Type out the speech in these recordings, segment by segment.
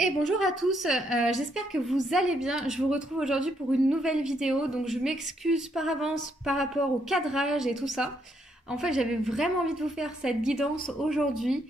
Et bonjour à tous, j'espère que vous allez bien. Je vous retrouve aujourd'hui pour une nouvelle vidéo, donc je m'excuse par avance par rapport au cadrage et tout ça. En fait, j'avais vraiment envie de vous faire cette guidance aujourd'hui,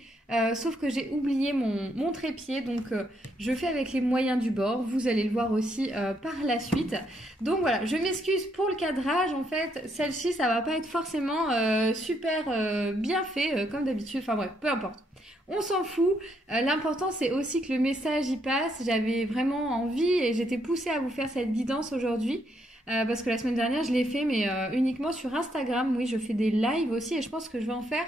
sauf que j'ai oublié mon trépied, donc je fais avec les moyens du bord. Vous allez le voir aussi par la suite. Donc voilà, je m'excuse pour le cadrage. En fait, celle-ci, ça va pas être forcément super bien fait comme d'habitude. Enfin bref, peu importe. On s'en fout. L'important, c'est aussi que le message y passe. J'avais vraiment envie et j'étais poussée à vous faire cette guidance aujourd'hui. Parce que la semaine dernière, je l'ai fait, mais uniquement sur Instagram. Oui, je fais des lives aussi et je pense que je vais en faire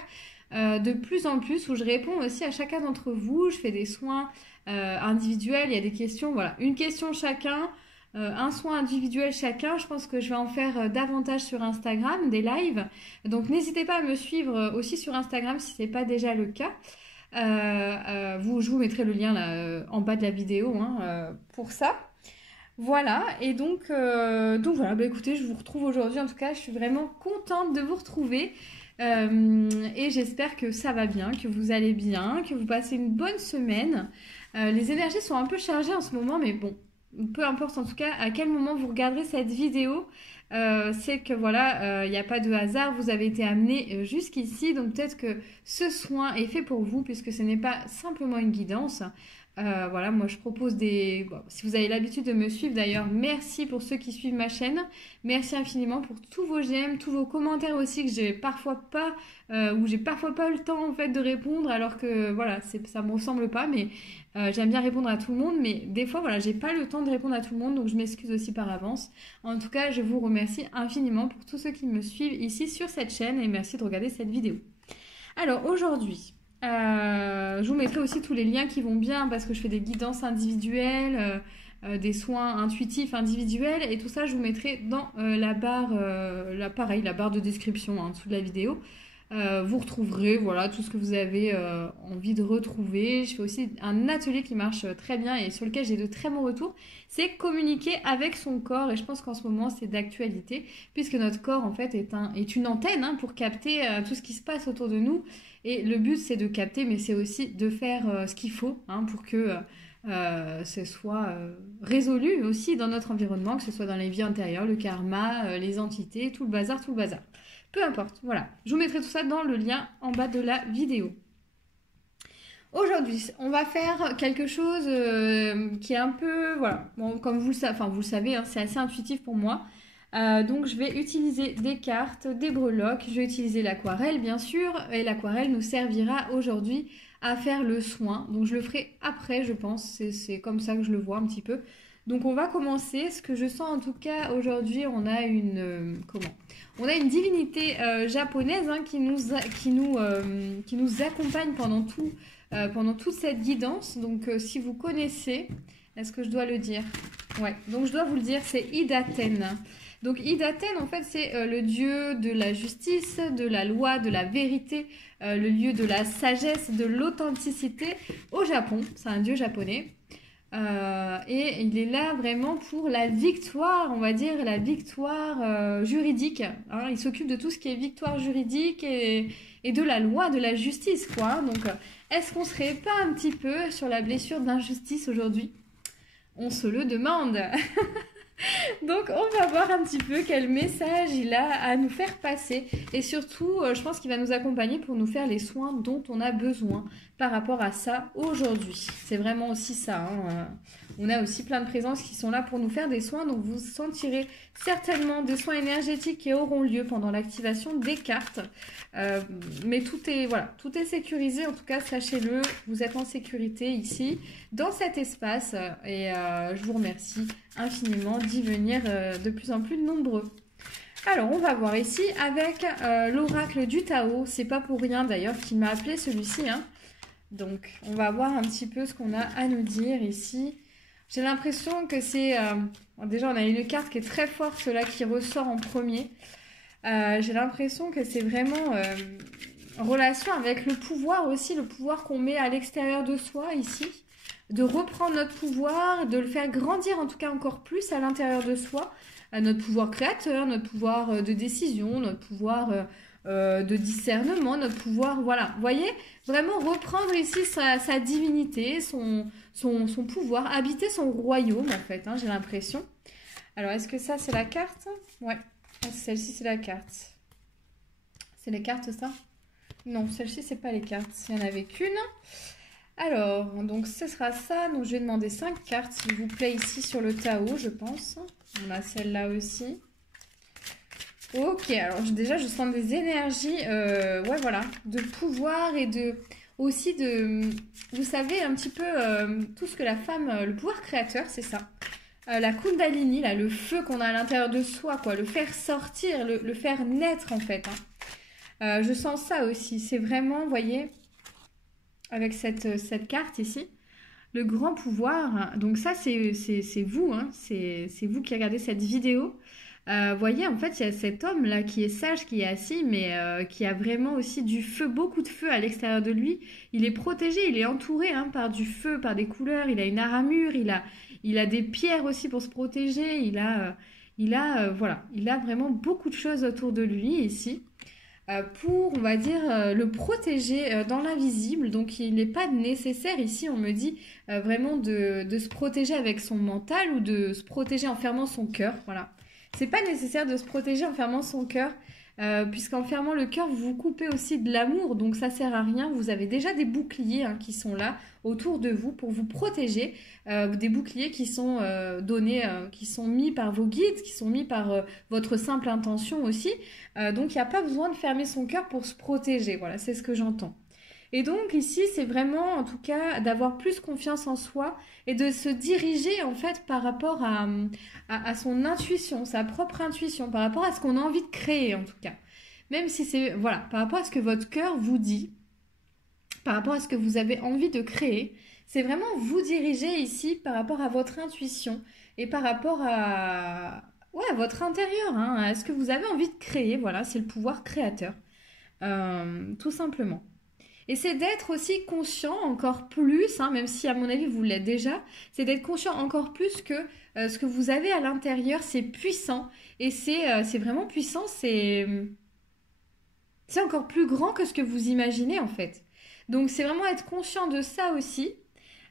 de plus en plus où je réponds aussi à chacun d'entre vous. Je fais des soins individuels. Il y a des questions. Voilà, une question chacun. Un soin individuel chacun, je pense que je vais en faire davantage sur Instagram, des lives. Donc n'hésitez pas à me suivre aussi sur Instagram si ce n'est pas déjà le cas. Je vous mettrai le lien là, en bas de la vidéo pour ça. Voilà, et donc voilà, bah écoutez, je vous retrouve aujourd'hui. En tout cas, je suis vraiment contente de vous retrouver. Et j'espère que ça va bien, que vous allez bien, que vous passez une bonne semaine. Les énergies sont un peu chargées en ce moment, mais bon, peu importe en tout cas à quel moment vous regarderez cette vidéo. C'est que voilà, il n'y a pas de hasard, vous avez été amené jusqu'ici, donc peut-être que ce soin est fait pour vous, puisque ce n'est pas simplement une guidance. Voilà, moi je propose des... Bon, si vous avez l'habitude de me suivre d'ailleurs, merci pour ceux qui suivent ma chaîne. Merci infiniment pour tous vos j'aime, tous vos commentaires aussi que j'ai parfois pas, où j'ai parfois pas le temps en fait de répondre, alors que voilà, ça me ressemble pas, mais j'aime bien répondre à tout le monde, mais des fois voilà, j'ai pas le temps de répondre à tout le monde, donc je m'excuse aussi par avance. En tout cas, je vous remercie infiniment pour tous ceux qui me suivent ici sur cette chaîne et merci de regarder cette vidéo. Alors aujourd'hui... je vous mettrai aussi tous les liens qui vont bien parce que je fais des guidances individuelles, des soins intuitifs individuels et tout ça je vous mettrai dans la barre de description en dessous de la vidéo. Vous retrouverez voilà, tout ce que vous avez envie de retrouver. Je fais aussi un atelier qui marche très bien et sur lequel j'ai de très bons retours. C'est communiquer avec son corps et je pense qu'en ce moment c'est d'actualité puisque notre corps en fait est une antenne pour capter tout ce qui se passe autour de nous. Et le but c'est de capter mais c'est aussi de faire ce qu'il faut pour que ce soit résolu aussi dans notre environnement, que ce soit dans les vies antérieures, le karma, les entités, tout le bazar, tout le bazar. Peu importe, voilà. Je vous mettrai tout ça dans le lien en bas de la vidéo. Aujourd'hui, on va faire quelque chose qui est un peu, voilà, bon, comme vous le savez, c'est assez intuitif pour moi. Donc je vais utiliser des cartes, des breloques, je vais utiliser l'aquarelle bien sûr, et l'aquarelle nous servira aujourd'hui à faire le soin. Donc je le ferai après, je pense, c'est comme ça que je le vois un petit peu. Donc on va commencer. Ce que je sens en tout cas aujourd'hui, on a une divinité japonaise qui nous accompagne pendant toute cette guidance. Donc si vous connaissez, est-ce que je dois le dire? Ouais, donc je dois vous le dire, c'est Idaten. Donc Idaten en fait c'est le dieu de la justice, de la loi, de la vérité, le lieu de la sagesse, de l'authenticité au Japon. C'est un dieu japonais. Et il est là vraiment pour la victoire, on va dire, la victoire juridique. Il s'occupe de tout ce qui est victoire juridique et de la loi, de la justice, quoi. Donc, est-ce qu'on serait pas un petit peu sur la blessure d'injustice aujourd'hui? On se le demande. Donc on va voir un petit peu quel message il a à nous faire passer et surtout je pense qu'il va nous accompagner pour nous faire les soins dont on a besoin par rapport à ça aujourd'hui. C'est vraiment aussi ça, on a aussi plein de présences qui sont là pour nous faire des soins, donc vous sentirez certainement des soins énergétiques qui auront lieu pendant l'activation des cartes. Mais tout est sécurisé, en tout cas sachez-le, vous êtes en sécurité ici dans cet espace et je vous remercie infiniment d'y venir de plus en plus nombreux. Alors on va voir ici avec l'oracle du Tao, c'est pas pour rien d'ailleurs qu'il m'a appelé celui-ci. Donc on va voir un petit peu ce qu'on a à nous dire ici. J'ai l'impression que c'est... déjà on a une carte qui est très forte là qui ressort en premier. J'ai l'impression que c'est vraiment en relation avec le pouvoir aussi, le pouvoir qu'on met à l'extérieur de soi ici. de reprendre notre pouvoir, de le faire grandir en tout cas encore plus à l'intérieur de soi, notre pouvoir créateur, notre pouvoir de décision, notre pouvoir de discernement, notre pouvoir, voilà. Vous voyez, vraiment reprendre ici sa divinité, son pouvoir, habiter son royaume en fait, hein, j'ai l'impression. Alors, est-ce que ça c'est la carte? Ouais, celle-ci c'est la carte. C'est les cartes ça? Non, celle-ci c'est pas les cartes, il n'y en avait qu'une. Alors, donc ce sera ça. Donc je vais demander 5 cartes, s'il vous plaît, ici sur le tarot, je pense. On a celle-là aussi. Ok, alors déjà, je sens des énergies, ouais, voilà, de pouvoir et aussi de, vous savez, un petit peu tout ce que la femme, le pouvoir créateur, c'est ça. La Kundalini, là, le feu qu'on a à l'intérieur de soi, quoi, le faire sortir, le faire naître, en fait. Hein. Je sens ça aussi, c'est vraiment, vous voyez... avec cette carte ici, le grand pouvoir. Donc ça, c'est vous, hein, c'est vous qui regardez cette vidéo. Voyez, en fait, il y a cet homme-là qui est sage, qui est assis, mais qui a vraiment aussi du feu, beaucoup de feu à l'extérieur de lui. Il est protégé, il est entouré hein, par du feu, par des couleurs, il a une armure, il a des pierres aussi pour se protéger, voilà, il a vraiment beaucoup de choses autour de lui ici. Pour, on va dire, le protéger dans l'invisible. Donc, il n'est pas nécessaire ici, on me dit, vraiment de se protéger avec son mental ou de se protéger en fermant son cœur. Voilà. C'est pas nécessaire de se protéger en fermant son cœur, puisqu'en fermant le cœur, vous vous coupez aussi de l'amour. Donc, ça sert à rien. Vous avez déjà des boucliers hein, qui sont là autour de vous pour vous protéger. Des boucliers qui sont donnés, qui sont mis par vos guides, qui sont mis par votre simple intention aussi. Donc, il n'y a pas besoin de fermer son cœur pour se protéger. Voilà, c'est ce que j'entends. Et donc, ici, c'est vraiment, en tout cas, d'avoir plus confiance en soi et de se diriger, en fait, par rapport à son intuition, sa propre intuition, par rapport à ce qu'on a envie de créer, en tout cas. Même si c'est, voilà, par rapport à ce que votre cœur vous dit, par rapport à ce que vous avez envie de créer, c'est vraiment vous diriger ici par rapport à votre intuition et par rapport à, ouais, à votre intérieur, hein, à ce que vous avez envie de créer. Voilà, c'est le pouvoir créateur, tout simplement. Et c'est d'être aussi conscient encore plus, hein, même si à mon avis vous l'êtes déjà, c'est d'être conscient encore plus que ce que vous avez à l'intérieur, c'est puissant. Et c'est vraiment puissant, c'est encore plus grand que ce que vous imaginez en fait. Donc c'est vraiment être conscient de ça aussi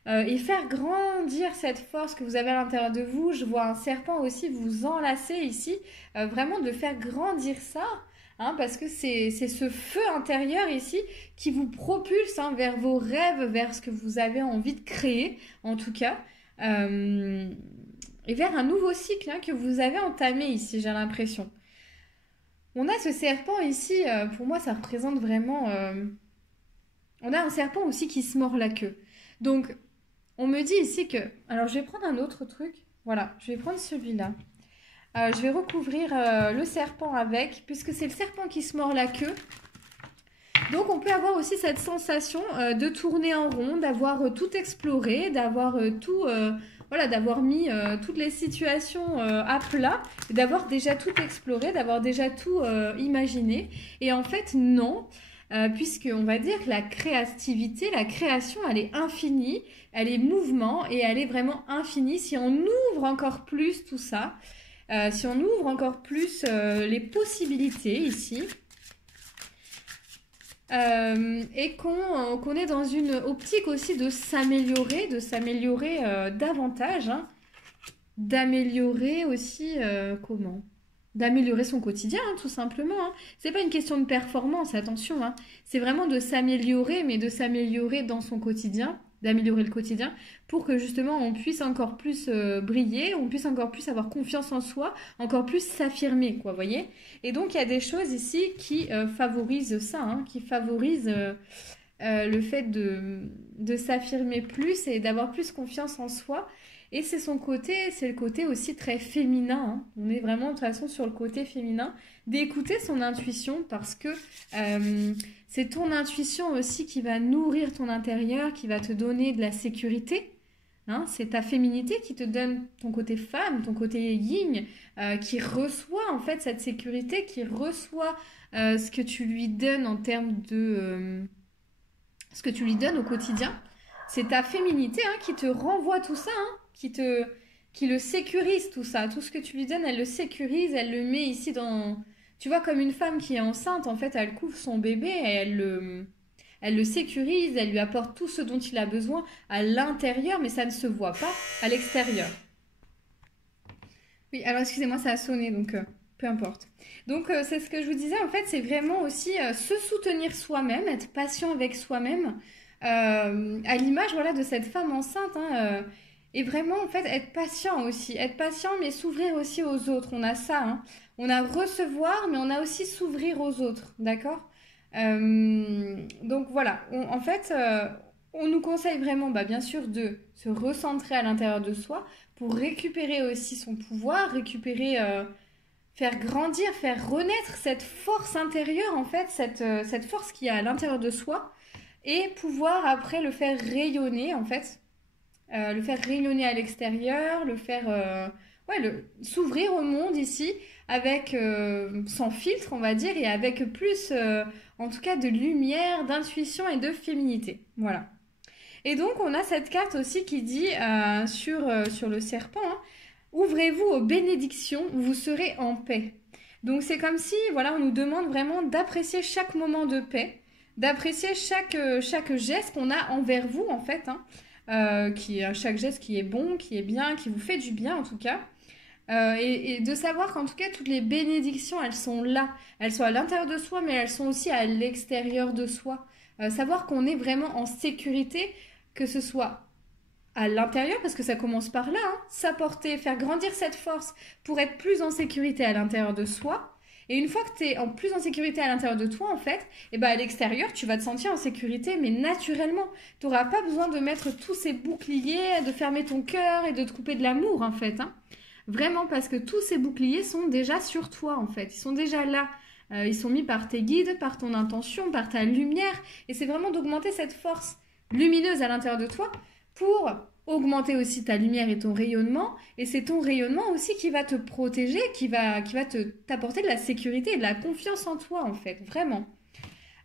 et faire grandir cette force que vous avez à l'intérieur de vous. Je vois un serpent aussi vous enlacer ici, vraiment de faire grandir ça. Hein, parce que c'est ce feu intérieur ici qui vous propulse hein, vers vos rêves, vers ce que vous avez envie de créer, en tout cas, et vers un nouveau cycle hein, que vous avez entamé ici, j'ai l'impression. On a ce serpent ici, pour moi ça représente vraiment... On a un serpent aussi qui se mord la queue. Donc, on me dit ici que... Alors, je vais prendre un autre truc. Voilà, je vais prendre celui-là. Je vais recouvrir le serpent avec, puisque c'est le serpent qui se mord la queue. Donc on peut avoir aussi cette sensation de tourner en rond, d'avoir tout exploré, d'avoir tout, voilà, d'avoir mis toutes les situations à plat, d'avoir déjà tout exploré, d'avoir déjà tout imaginé. Et en fait, non, puisqu'on va dire que la créativité, la création, elle est infinie, elle est mouvement et elle est vraiment infinie si on ouvre encore plus tout ça. Si on ouvre encore plus les possibilités ici et qu'on est dans une optique aussi de s'améliorer davantage, hein, d'améliorer aussi comment? D'améliorer son quotidien, hein, tout simplement. Hein. C'est pas une question de performance, attention. Hein. C'est vraiment de s'améliorer, mais de s'améliorer dans son quotidien, d'améliorer le quotidien, pour que justement on puisse encore plus briller, on puisse encore plus avoir confiance en soi, encore plus s'affirmer, quoi, voyez. Et donc il y a des choses ici qui favorisent ça, hein, qui favorisent le fait de s'affirmer plus et d'avoir plus confiance en soi. Et c'est le côté aussi très féminin. Hein. On est vraiment de toute façon sur le côté féminin, d'écouter son intuition parce que c'est ton intuition aussi qui va nourrir ton intérieur, qui va te donner de la sécurité. Hein. C'est ta féminité qui te donne ton côté femme, ton côté yin, qui reçoit en fait cette sécurité, qui reçoit ce que tu lui donnes en termes de... ce que tu lui donnes au quotidien. c'est ta féminité hein, qui te renvoie tout ça, hein, qui le sécurise tout ça. Tout ce que tu lui donnes, elle le sécurise, elle le met ici dans... Tu vois, comme une femme qui est enceinte, en fait, elle couvre son bébé et elle le sécurise, elle lui apporte tout ce dont il a besoin à l'intérieur, mais ça ne se voit pas à l'extérieur. Oui, alors excusez-moi, ça a sonné, donc peu importe. Donc c'est ce que je vous disais, en fait, c'est vraiment aussi se soutenir soi-même, être patient avec soi-même, à l'image voilà, de cette femme enceinte, hein, et vraiment, en fait, être patient aussi, être patient, mais s'ouvrir aussi aux autres. On a ça, hein. On a recevoir, mais on a aussi s'ouvrir aux autres, d'accord? Donc voilà, en fait, on nous conseille vraiment, bah, bien sûr, de se recentrer à l'intérieur de soi pour récupérer aussi son pouvoir, faire grandir, faire renaître cette force intérieure, en fait, cette force qui est à l'intérieur de soi, et pouvoir après le faire rayonner, en fait, le faire rayonner à l'extérieur, s'ouvrir au monde ici, avec sans filtre, on va dire, et avec plus, en tout cas, de lumière, d'intuition et de féminité. Voilà. Et donc, on a cette carte aussi qui dit sur le serpent, hein, ouvrez-vous aux bénédictions, vous serez en paix. Donc, c'est comme si, voilà, on nous demande vraiment d'apprécier chaque moment de paix, d'apprécier chaque geste qu'on a envers vous, en fait, hein, chaque geste qui est bon, qui est bien, qui vous fait du bien, en tout cas. Et de savoir qu'en tout cas, toutes les bénédictions, elles sont là. Elles sont à l'intérieur de soi, mais elles sont aussi à l'extérieur de soi. Savoir qu'on est vraiment en sécurité, que ce soit à l'intérieur, parce que ça commence par là, hein, s'apporter, faire grandir cette force pour être plus en sécurité à l'intérieur de soi. Et une fois que tu es plus en sécurité à l'intérieur de toi, en fait, et ben à l'extérieur, tu vas te sentir en sécurité, mais naturellement. Tu n'auras pas besoin de mettre tous ces boucliers, de fermer ton cœur et de te couper de l'amour, en fait, hein. Vraiment, parce que tous ces boucliers sont déjà sur toi, en fait. Ils sont déjà là. Ils sont mis par tes guides, par ton intention, par ta lumière. Et c'est vraiment d'augmenter cette force lumineuse à l'intérieur de toi pour augmenter aussi ta lumière et ton rayonnement. Et c'est ton rayonnement aussi qui va te protéger, qui va t'apporter de la sécurité et de la confiance en toi, en fait. Vraiment.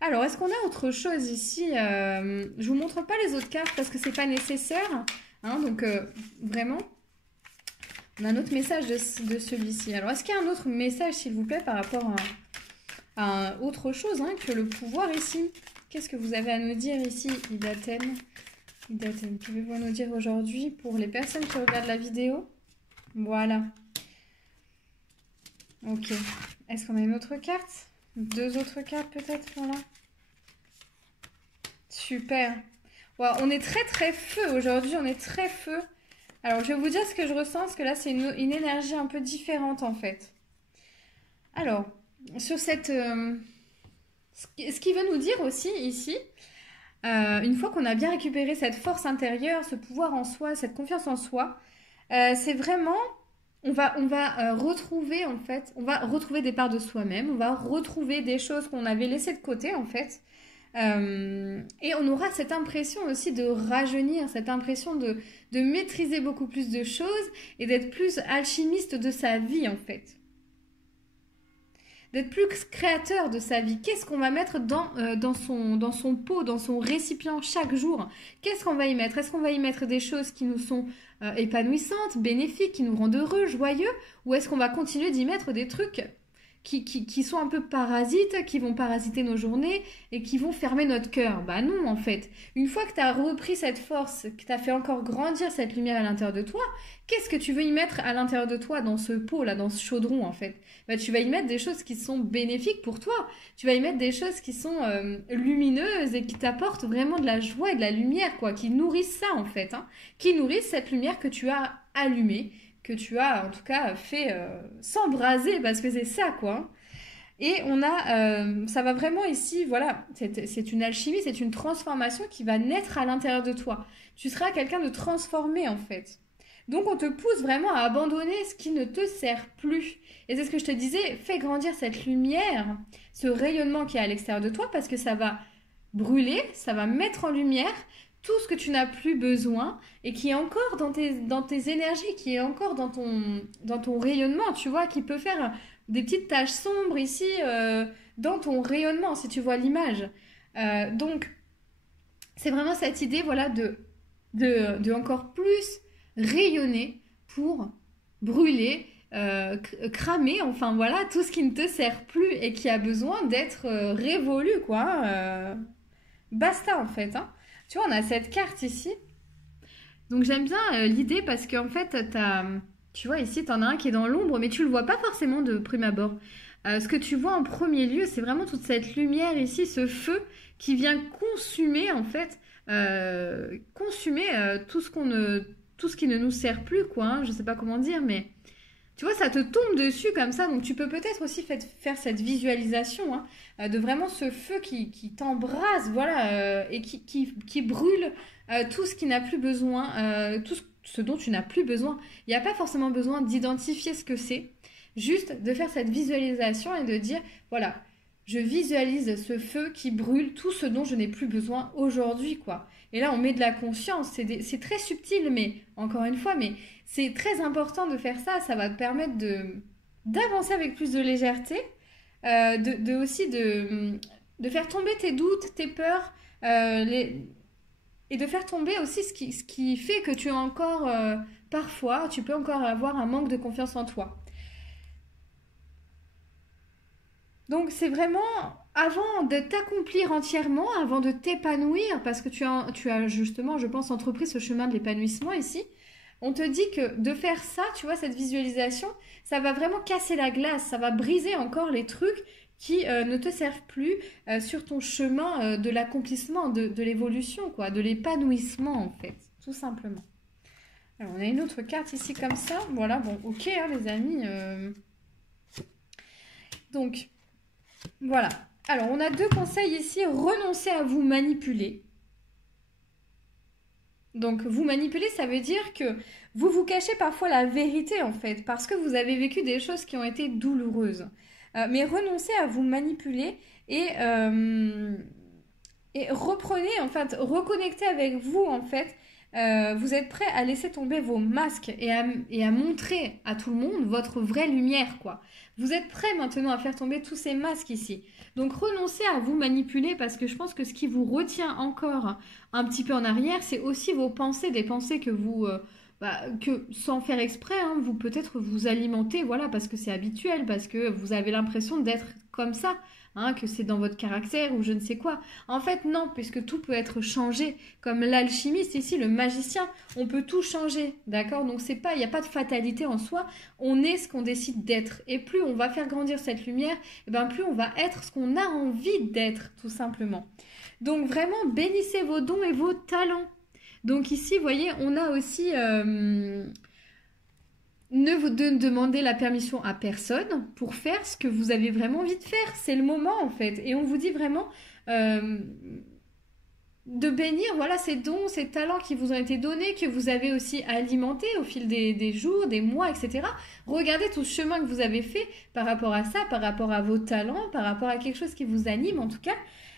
Alors, est-ce qu'on a autre chose ici Je vous montre pas les autres cartes parce que c'est pas nécessaire. Hein, donc, vraiment... On a un autre message de celui-ci. Alors, est-ce qu'il y a un autre message, s'il vous plaît, par rapport à autre chose hein, que le pouvoir ici? Qu'est-ce que vous avez à nous dire ici, Idaten? Pouvez-vous nous dire aujourd'hui pour les personnes qui regardent la vidéo? Voilà. Ok. Est-ce qu'on a une autre carte? Deux autres cartes peut-être, voilà. Super. Wow, on est très très feu aujourd'hui, on est très feu. Alors, je vais vous dire ce que je ressens, parce que là, c'est une énergie un peu différente, en fait. Alors, sur cette... ce qu'il veut nous dire aussi, ici, une fois qu'on a bien récupéré cette force intérieure, ce pouvoir en soi, cette confiance en soi, c'est vraiment... On va retrouver, en fait... On va retrouver des parts de soi-même, on va retrouver des choses qu'on avait laissées de côté, en fait. Et on aura cette impression aussi de rajeunir, cette impression de maîtriser beaucoup plus de choses et d'être plus alchimiste de sa vie en fait. D'être plus créateur de sa vie. Qu'est-ce qu'on va mettre dans son pot, dans son récipient chaque jour? Qu'est-ce qu'on va y mettre? Est-ce qu'on va y mettre des choses qui nous sont épanouissantes, bénéfiques, qui nous rendent heureux, joyeux? Ou est-ce qu'on va continuer d'y mettre des trucs qui sont un peu parasites, qui vont parasiter nos journées et qui vont fermer notre cœur? Bah non, en fait. Une fois que tu as repris cette force, que tu as fait encore grandir cette lumière à l'intérieur de toi, qu'est-ce que tu veux y mettre à l'intérieur de toi, dans ce pot-là, dans ce chaudron, en fait? Bah, tu vas y mettre des choses qui sont bénéfiques pour toi. Tu vas y mettre des choses qui sont lumineuses et qui t'apportent vraiment de la joie et de la lumière, quoi, qui nourrissent ça, en fait, hein, qui nourrissent cette lumière que tu as allumée, que tu as en tout cas fait s'embraser, parce que c'est ça quoi. Et on a, ça va vraiment ici, voilà, c'est une alchimie, c'est une transformation qui va naître à l'intérieur de toi. Tu seras quelqu'un de transformé en fait. Donc on te pousse vraiment à abandonner ce qui ne te sert plus. Et c'est ce que je te disais, fais grandir cette lumière, ce rayonnement qui est à l'extérieur de toi, parce que ça va brûler, ça va mettre en lumière tout ce que tu n'as plus besoin et qui est encore dans tes énergies, qui est encore dans ton rayonnement, tu vois, qui peut faire des petites taches sombres ici dans ton rayonnement, si tu vois l'image. Donc, c'est vraiment cette idée, voilà, de de encore plus rayonner pour brûler, cramer, enfin voilà, tout ce qui ne te sert plus et qui a besoin d'être révolu, quoi. Basta, en fait, hein. Tu vois, on a cette carte ici. Donc j'aime bien l'idée parce qu'en fait, tu vois ici, tu en as un qui est dans l'ombre, mais tu le vois pas forcément de prime abord. Ce que tu vois en premier lieu, c'est vraiment toute cette lumière ici, ce feu qui vient consumer en fait, consumer tout ce qui ne nous sert plus, quoi. Hein. Je sais pas comment dire, mais tu vois, ça te tombe dessus comme ça. Donc tu peux peut-être aussi faire cette visualisation hein, de vraiment ce feu qui t'embrase, voilà, et qui brûle tout ce qui n'a plus besoin, ce dont tu n'as plus besoin. Il n'y a pas forcément besoin d'identifier ce que c'est, juste de faire cette visualisation et de dire, voilà, je visualise ce feu qui brûle tout ce dont je n'ai plus besoin aujourd'hui, quoi. Et là, on met de la conscience. C'est très subtil, mais encore une fois, mais c'est très important de faire ça. Ça va te permettre d'avancer avec plus de légèreté, aussi de faire tomber tes doutes, tes peurs, et de faire tomber aussi ce qui fait que tu as encore, parfois, tu peux encore avoir un manque de confiance en toi. Donc c'est vraiment avant de t'accomplir entièrement, avant de t'épanouir, parce que tu as justement, je pense, entrepris ce chemin de l'épanouissement ici, on te dit que de faire ça, tu vois, cette visualisation, ça va vraiment casser la glace, ça va briser encore les trucs qui ne te servent plus sur ton chemin de l'accomplissement, de l'évolution, quoi, de l'épanouissement en fait, tout simplement. Alors on a une autre carte ici comme ça, voilà, bon, ok hein, les amis. Donc... Voilà. Alors, on a 2 conseils ici. Renoncez à vous manipuler. Donc, vous manipuler, ça veut dire que vous vous cachez parfois la vérité, en fait, parce que vous avez vécu des choses qui ont été douloureuses. Mais renoncez à vous manipuler et reprenez, en fait, reconnectez avec vous, en fait. Vous êtes prêt à laisser tomber vos masques et à montrer à tout le monde votre vraie lumière, quoi. Vous êtes prêt maintenant à faire tomber tous ces masques ici. Donc renoncez à vous manipuler parce que je pense que ce qui vous retient encore un petit peu en arrière, c'est aussi vos pensées, des pensées que vous, que sans faire exprès, hein, vous peut-être vous alimentez, voilà, parce que c'est habituel, parce que vous avez l'impression d'être comme ça. Hein, que c'est dans votre caractère ou je ne sais quoi. En fait, non, puisque tout peut être changé. Comme l'alchimiste ici, le magicien, on peut tout changer, d'accord? Donc, il n'y a pas de fatalité en soi. On est ce qu'on décide d'être. Et plus on va faire grandir cette lumière, et ben plus on va être ce qu'on a envie d'être, tout simplement. Donc, vraiment, bénissez vos dons et vos talents. Donc, ici, vous voyez, on a aussi... Ne vous demandez la permission à personne pour faire ce que vous avez vraiment envie de faire. C'est le moment en fait. Et on vous dit vraiment de bénir voilà, ces dons, ces talents qui vous ont été donnés, que vous avez aussi alimentés au fil des jours, des mois, etc. Regardez tout ce chemin que vous avez fait par rapport à ça, par rapport à vos talents, par rapport à quelque chose qui vous anime en tout cas.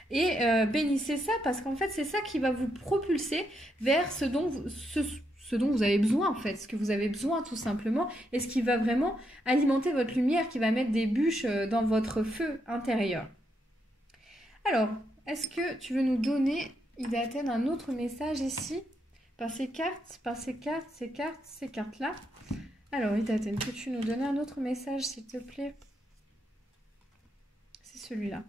Et bénissez ça parce qu'en fait c'est ça qui va vous propulser vers ce dont vous avez besoin en fait, ce que vous avez besoin tout simplement, et ce qui va vraiment alimenter votre lumière, qui va mettre des bûches dans votre feu intérieur. Alors, est-ce que tu veux nous donner, Idaten, un autre message ici, par ces cartes, ces cartes-là? Alors, Idaten, peux-tu nous donner un autre message, s'il te plaît? C'est celui-là.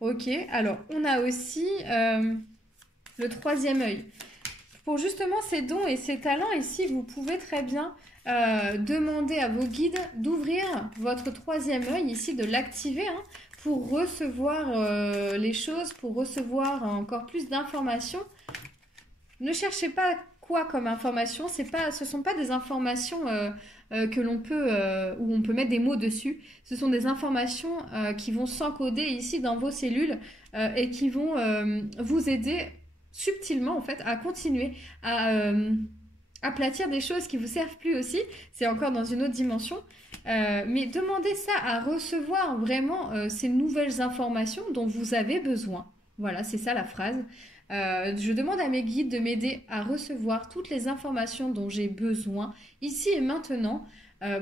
Ok, alors, on a aussi le 3e œil. Pour justement ces dons et ces talents ici, vous pouvez très bien demander à vos guides d'ouvrir votre 3e œil ici, de l'activer hein, pour recevoir les choses, pour recevoir encore plus d'informations. Ne cherchez pas quoi comme information, ce ne sont pas des informations que l'on peut, où on peut mettre des mots dessus. Ce sont des informations qui vont s'encoder ici dans vos cellules et qui vont vous aider subtilement en fait à continuer à aplatir des choses qui vous servent plus aussi, c'est encore dans une autre dimension, mais demandez ça à recevoir vraiment ces nouvelles informations dont vous avez besoin. Voilà, c'est ça la phrase. Je demande à mes guides de m'aider à recevoir toutes les informations dont j'ai besoin ici et maintenant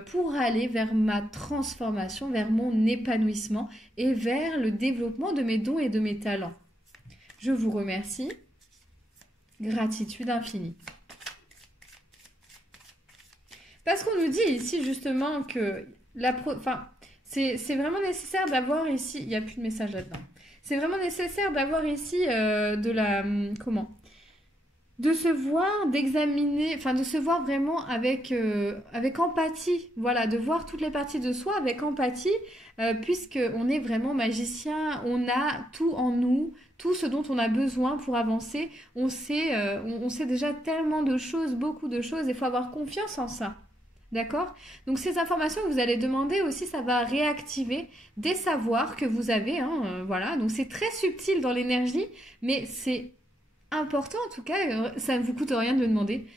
pour aller vers ma transformation, vers mon épanouissement et vers le développement de mes dons et de mes talents. Je vous remercie. Gratitude infinie. Parce qu'on nous dit ici justement que c'est vraiment nécessaire d'avoir ici, il n'y a plus de message là-dedans. C'est vraiment nécessaire d'avoir ici de se voir, d'examiner, enfin de se voir vraiment avec empathie, voilà, de voir toutes les parties de soi avec empathie, puisqu'on est vraiment magicien, on a tout en nous, tout ce dont on a besoin pour avancer, on sait déjà tellement de choses, beaucoup de choses, il faut avoir confiance en ça. D'accord? Donc ces informations que vous allez demander aussi, ça va réactiver des savoirs que vous avez, hein, voilà. Donc c'est très subtil dans l'énergie, mais c'est important en tout cas, ça ne vous coûte rien de le demander.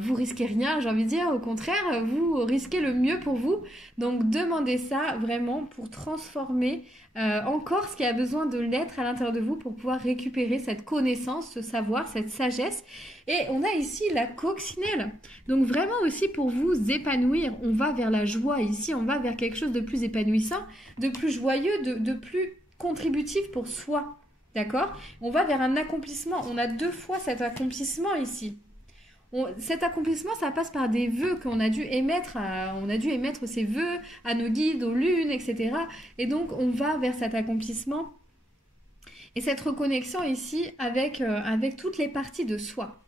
Vous risquez rien, j'ai envie de dire, au contraire, vous risquez le mieux pour vous. Donc demandez ça vraiment pour transformer encore ce qui a besoin de l'être à l'intérieur de vous pour pouvoir récupérer cette connaissance, ce savoir, cette sagesse. Et on a ici la coccinelle. Donc vraiment aussi pour vous épanouir, on va vers la joie ici, on va vers quelque chose de plus épanouissant, de plus joyeux, de plus contributif pour soi. D'accord? On va vers un accomplissement. On a 2 fois cet accomplissement ici. Cet accomplissement, ça passe par des vœux qu'on a dû émettre. On a dû émettre ces vœux à nos guides, aux lunes, etc. Et donc, on va vers cet accomplissement et cette reconnexion ici avec toutes les parties de soi.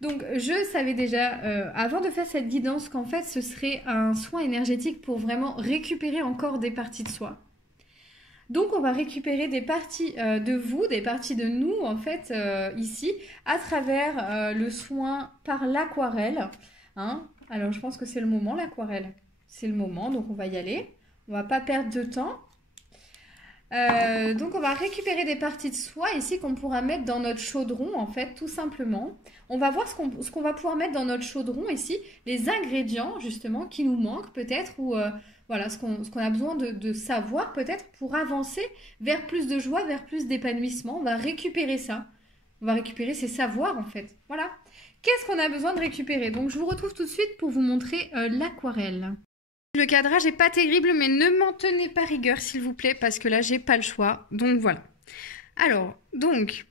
Donc, je savais déjà, avant de faire cette guidance, qu'en fait, ce serait un soin énergétique pour vraiment récupérer encore des parties de soi. Donc, on va récupérer des parties de vous, des parties de nous, en fait, ici, à travers le soin par l'aquarelle. Hein. Alors, je pense que c'est le moment, l'aquarelle. C'est le moment, donc on va y aller. On va pas perdre de temps. Donc, on va récupérer des parties de soi ici qu'on pourra mettre dans notre chaudron, en fait, tout simplement. On va voir ce qu'on va pouvoir mettre dans notre chaudron ici, les ingrédients, justement, qui nous manquent peut-être, ou... voilà, ce qu'on a besoin de savoir peut-être pour avancer vers plus de joie, vers plus d'épanouissement. On va récupérer ça. On va récupérer ces savoirs en fait. Voilà. Qu'est-ce qu'on a besoin de récupérer? Donc je vous retrouve tout de suite pour vous montrer l'aquarelle. Le cadrage n'est pas terrible, mais ne m'en tenez pas rigueur s'il vous plaît, parce que là j'ai pas le choix. Donc voilà. Alors, donc,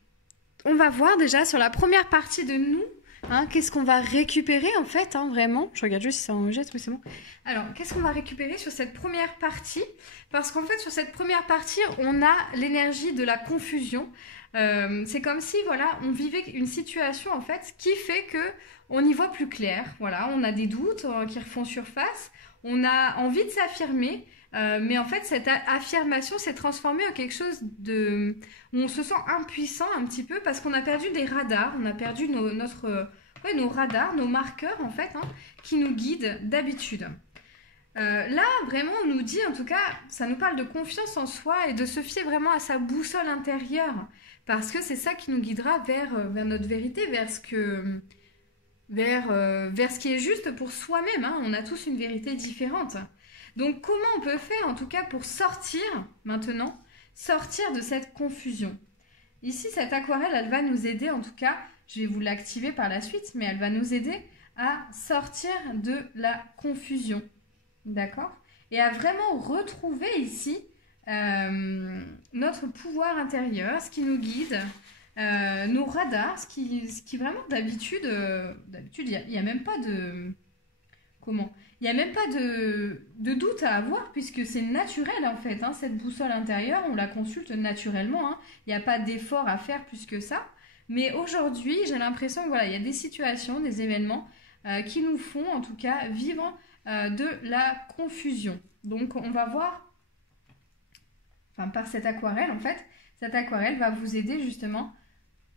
on va voir déjà sur la première partie de nous. Hein, qu'est-ce qu'on va récupérer en fait, hein, vraiment? Je regarde juste si ça enregistre, mais c'est bon. Alors, qu'est-ce qu'on va récupérer sur cette première partie? Parce qu'en fait, sur cette première partie, on a l'énergie de la confusion. C'est comme si, voilà, on vivait une situation en fait qui fait que on y voit plus clair. Voilà, on a des doutes qui refont surface. On a envie de s'affirmer. Mais en fait, cette affirmation s'est transformée en quelque chose de... où on se sent impuissant un petit peu parce qu'on a perdu des radars, on a perdu nos radars, nos marqueurs en fait, hein, qui nous guident d'habitude. Là, vraiment, on nous dit, en tout cas, ça nous parle de confiance en soi et de se fier vraiment à sa boussole intérieure parce que c'est ça qui nous guidera vers notre vérité, vers ce qui est juste pour soi-même. Hein. On a tous une vérité différente. Donc, comment on peut faire, en tout cas, pour sortir de cette confusion? Ici, cette aquarelle, elle va nous aider, en tout cas, je vais vous l'activer par la suite, mais elle va nous aider à sortir de la confusion, d'accord? Et à vraiment retrouver ici notre pouvoir intérieur, ce qui nous guide, nos radars, ce qui vraiment, d'habitude, il n'y a même pas de... Comment? Il n'y a même pas de doute à avoir puisque c'est naturel en fait. Hein, cette boussole intérieure, on la consulte naturellement. Hein, il n'y a pas d'effort à faire plus que ça. Mais aujourd'hui, j'ai l'impression que voilà, il y a des situations, des événements qui nous font en tout cas vivre de la confusion. Donc on va voir, enfin par cette aquarelle en fait, cette aquarelle va vous aider justement,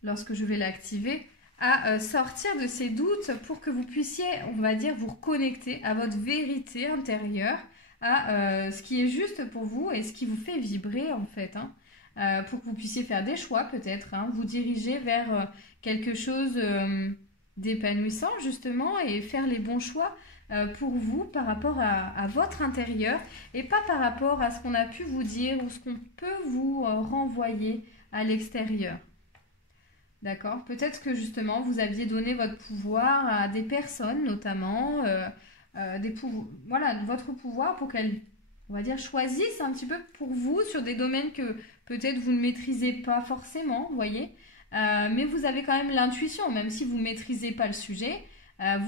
lorsque je vais l'activer, à sortir de ces doutes pour que vous puissiez, on va dire, vous reconnecter à votre vérité intérieure, à ce qui est juste pour vous et ce qui vous fait vibrer en fait, hein, pour que vous puissiez faire des choix peut-être, hein, vous diriger vers quelque chose d'épanouissant justement et faire les bons choix pour vous par rapport à votre intérieur et pas par rapport à ce qu'on a pu vous dire ou ce qu'on peut vous renvoyer à l'extérieur. D'accord? Peut-être que justement vous aviez donné votre pouvoir à des personnes notamment, voilà, votre pouvoir pour qu'elles, on va dire, choisissent un petit peu pour vous sur des domaines que peut-être vous ne maîtrisez pas forcément, vous voyez, mais vous avez quand même l'intuition, même si vous ne maîtrisez pas le sujet,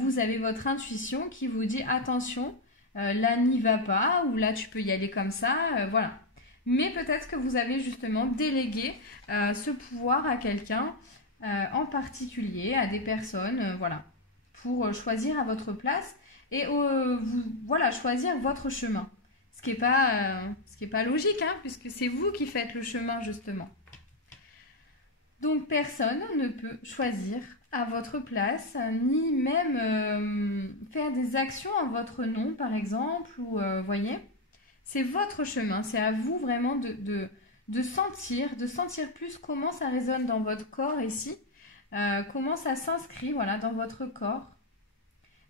vous avez votre intuition qui vous dit attention, là n'y va pas, ou là tu peux y aller comme ça, voilà. Mais peut-être que vous avez justement délégué ce pouvoir à quelqu'un en particulier, à des personnes, voilà, pour choisir à votre place et voilà, choisir votre chemin. Ce qui est pas logique, hein, puisque c'est vous qui faites le chemin justement. Donc personne ne peut choisir à votre place, ni même faire des actions en votre nom, par exemple, ou voyez, c'est votre chemin, c'est à vous vraiment de sentir plus comment ça résonne dans votre corps ici, comment ça s'inscrit, voilà, dans votre corps,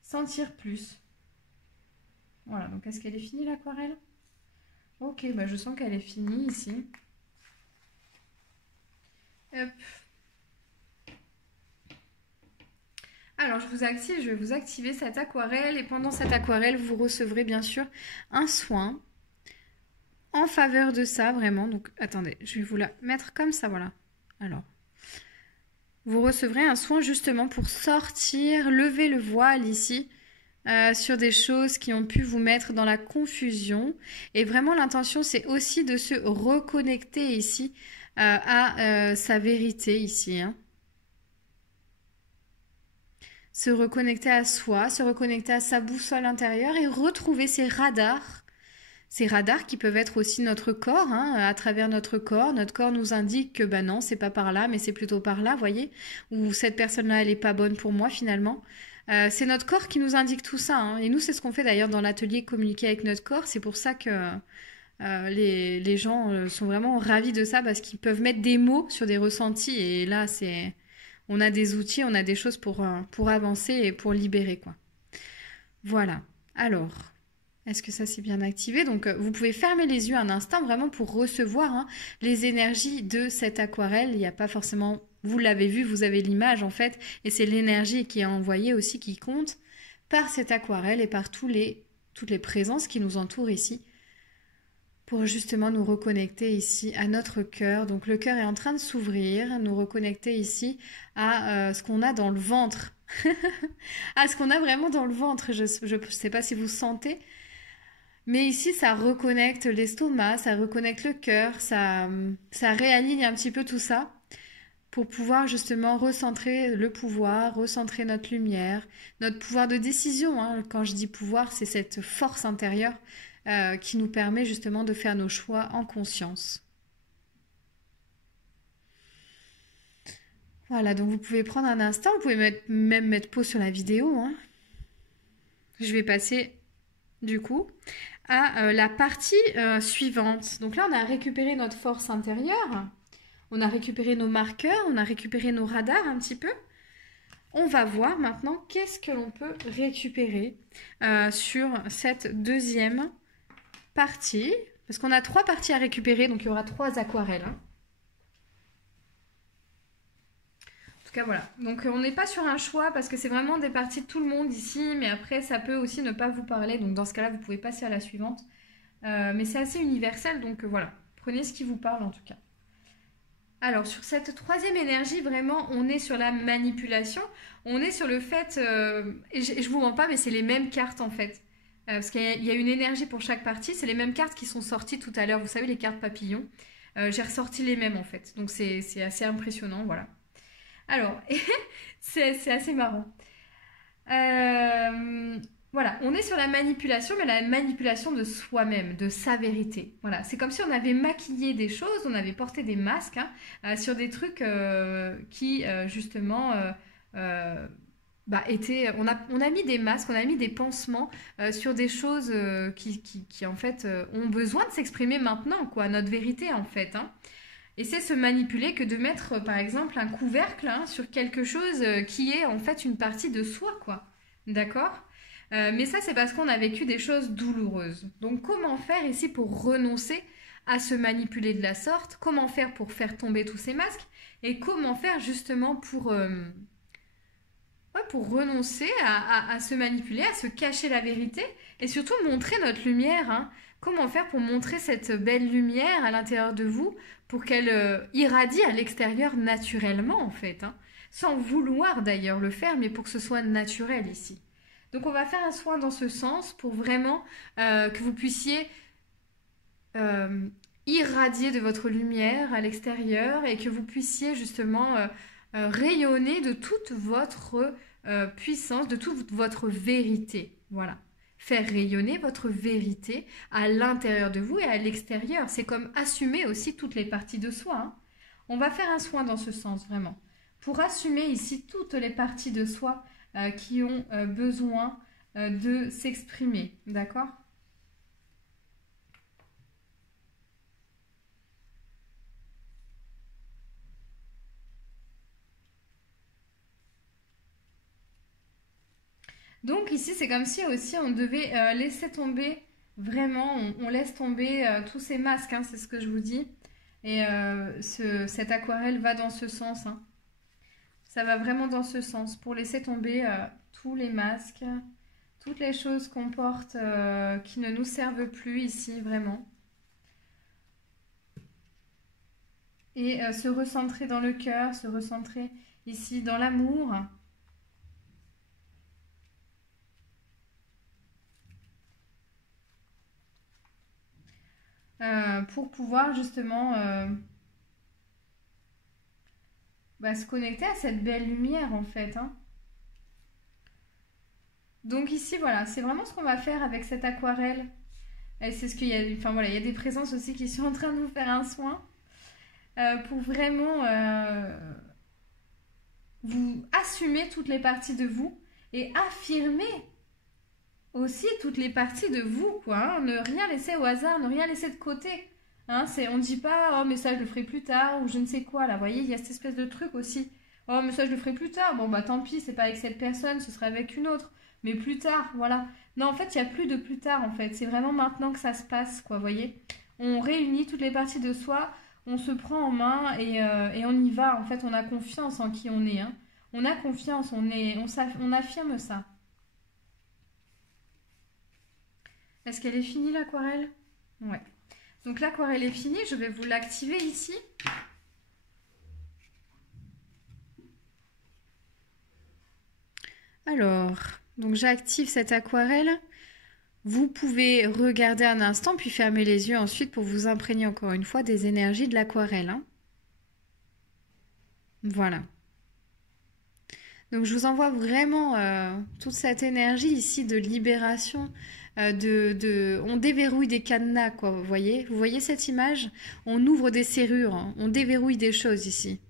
sentir plus. Voilà, donc est-ce qu'elle est finie l'aquarelle? Ok, bah je sens qu'elle est finie ici. Hop. Alors, je vais vous activer cette aquarelle et pendant cette aquarelle, vous recevrez bien sûr un soin en faveur de ça, vraiment. Donc, attendez, je vais vous la mettre comme ça, voilà. Alors, vous recevrez un soin justement pour sortir, lever le voile ici sur des choses qui ont pu vous mettre dans la confusion. Et vraiment, l'intention, c'est aussi de se reconnecter ici à sa vérité ici, hein. Se reconnecter à soi, se reconnecter à sa boussole intérieure et retrouver ces radars qui peuvent être aussi notre corps, hein, à travers notre corps. Notre corps nous indique que bah non, c'est pas par là, mais c'est plutôt par là, voyez, ou cette personne-là, elle est pas bonne pour moi finalement. C'est notre corps qui nous indique tout ça, hein. Et nous, c'est ce qu'on fait d'ailleurs dans l'atelier communiquer avec notre corps. C'est pour ça que les gens sont vraiment ravis de ça parce qu'ils peuvent mettre des mots sur des ressentis et là, on a des outils, on a des choses pour avancer et pour libérer, quoi. Voilà. Alors, est-ce que ça s'est bien activé? Donc, vous pouvez fermer les yeux un instant vraiment pour recevoir, hein, les énergies de cette aquarelle. Il n'y a pas forcément... Vous l'avez vu, vous avez l'image, en fait. Et c'est l'énergie qui est envoyée aussi qui compte par cette aquarelle et par toutes les présences qui nous entourent ici, pour justement nous reconnecter ici à notre cœur. Donc le cœur est en train de s'ouvrir, nous reconnecter ici à ce qu'on a dans le ventre, à ce qu'on a vraiment dans le ventre. Je ne sais pas si vous sentez, mais ici ça reconnecte l'estomac, ça reconnecte le cœur, ça réaligne un petit peu tout ça pour pouvoir justement recentrer le pouvoir, recentrer notre lumière, notre pouvoir de décision, hein. Quand je dis pouvoir, c'est cette force intérieure qui nous permet justement de faire nos choix en conscience. Voilà, donc vous pouvez prendre un instant, vous pouvez même mettre pause sur la vidéo, hein. Je vais passer du coup à la partie suivante. Donc là, on a récupéré notre force intérieure, on a récupéré nos marqueurs, on a récupéré nos radars un petit peu. On va voir maintenant qu'est-ce que l'on peut récupérer sur cette deuxième partie, parce qu'on a 3 parties à récupérer, donc il y aura 3 aquarelles, hein. En tout cas, voilà. Donc on n'est pas sur un choix, parce que c'est vraiment des parties de tout le monde ici, mais après, ça peut aussi ne pas vous parler, donc dans ce cas-là, vous pouvez passer à la suivante. Mais c'est assez universel, donc voilà. Prenez ce qui vous parle, en tout cas. Alors, sur cette troisième énergie, vraiment, on est sur la manipulation. On est sur le fait... et je vous mens pas, mais c'est les mêmes cartes, en fait. Parce qu'il y a une énergie pour chaque partie. C'est les mêmes cartes qui sont sorties tout à l'heure. Vous savez, les cartes papillons. J'ai ressorti les mêmes, en fait. Donc, c'est assez impressionnant, voilà. Alors, c'est assez marrant. Voilà, on est sur la manipulation, mais la manipulation de soi-même, de sa vérité. Voilà, c'est comme si on avait maquillé des choses, on avait porté des masques, hein, sur des trucs qui, justement... on a mis des masques, on a mis des pansements sur des choses qui en fait ont besoin de s'exprimer maintenant, quoi, notre vérité en fait, hein. Et c'est se manipuler que de mettre par exemple un couvercle, hein, sur quelque chose qui est en fait une partie de soi, quoi. D'accord? Mais ça c'est parce qu'on a vécu des choses douloureuses. Donc comment faire ici pour renoncer à se manipuler de la sorte? Comment faire pour faire tomber tous ces masques? Et comment faire justement pour renoncer à se manipuler, à se cacher la vérité et surtout montrer notre lumière, hein. Comment faire pour montrer cette belle lumière à l'intérieur de vous pour qu'elle irradie à l'extérieur naturellement en fait, hein, sans vouloir d'ailleurs le faire, mais pour que ce soit naturel ici. Donc on va faire un soin dans ce sens pour vraiment que vous puissiez irradier de votre lumière à l'extérieur et que vous puissiez justement rayonner de toute votre puissance, de toute votre vérité. Voilà. Faire rayonner votre vérité à l'intérieur de vous et à l'extérieur. C'est comme assumer aussi toutes les parties de soi, hein. On va faire un soin dans ce sens, vraiment. Pour assumer ici toutes les parties de soi qui ont besoin de s'exprimer. D'accord ? Donc ici, c'est comme si aussi on devait laisser tomber, vraiment, on laisse tomber tous ces masques, hein, c'est ce que je vous dis. Et cette aquarelle va dans ce sens, hein. Ça va vraiment dans ce sens, pour laisser tomber tous les masques, toutes les choses qu'on porte qui ne nous servent plus ici, vraiment. Et se recentrer dans le cœur, se recentrer ici dans l'amour. Pour pouvoir justement se connecter à cette belle lumière en fait, hein. Donc ici voilà, c'est vraiment ce qu'on va faire avec cette aquarelle. Et c'est ce qu'il y a, enfin voilà, il y a des présences aussi qui sont en train de vous faire un soin pour vraiment vous assumer toutes les parties de vous et affirmer aussi toutes les parties de vous, quoi, hein. Ne rien laisser au hasard, ne rien laisser de côté. Hein, on ne dit pas, oh, mais ça, je le ferai plus tard, ou je ne sais quoi, là. Vous voyez, il y a cette espèce de truc aussi. Oh, mais ça, je le ferai plus tard. Bon, bah, tant pis, c'est pas avec cette personne, ce sera avec une autre. Mais plus tard, voilà. Non, en fait, il n'y a plus de plus tard, en fait. C'est vraiment maintenant que ça se passe, quoi, vous voyez. On réunit toutes les parties de soi, on se prend en main et on y va. En fait, on a confiance en qui on est, hein. On a confiance, on affirme ça. Est-ce qu'elle est finie, l'aquarelle? Ouais. Donc l'aquarelle est finie, je vais vous l'activer ici. Alors, donc j'active cette aquarelle. Vous pouvez regarder un instant puis fermer les yeux ensuite pour vous imprégner encore une fois des énergies de l'aquarelle, hein. Voilà. Donc je vous envoie vraiment toute cette énergie ici de libération, on déverrouille des cadenas, quoi, vous voyez? Vous voyez cette image? On ouvre des serrures, hein, on déverrouille des choses ici.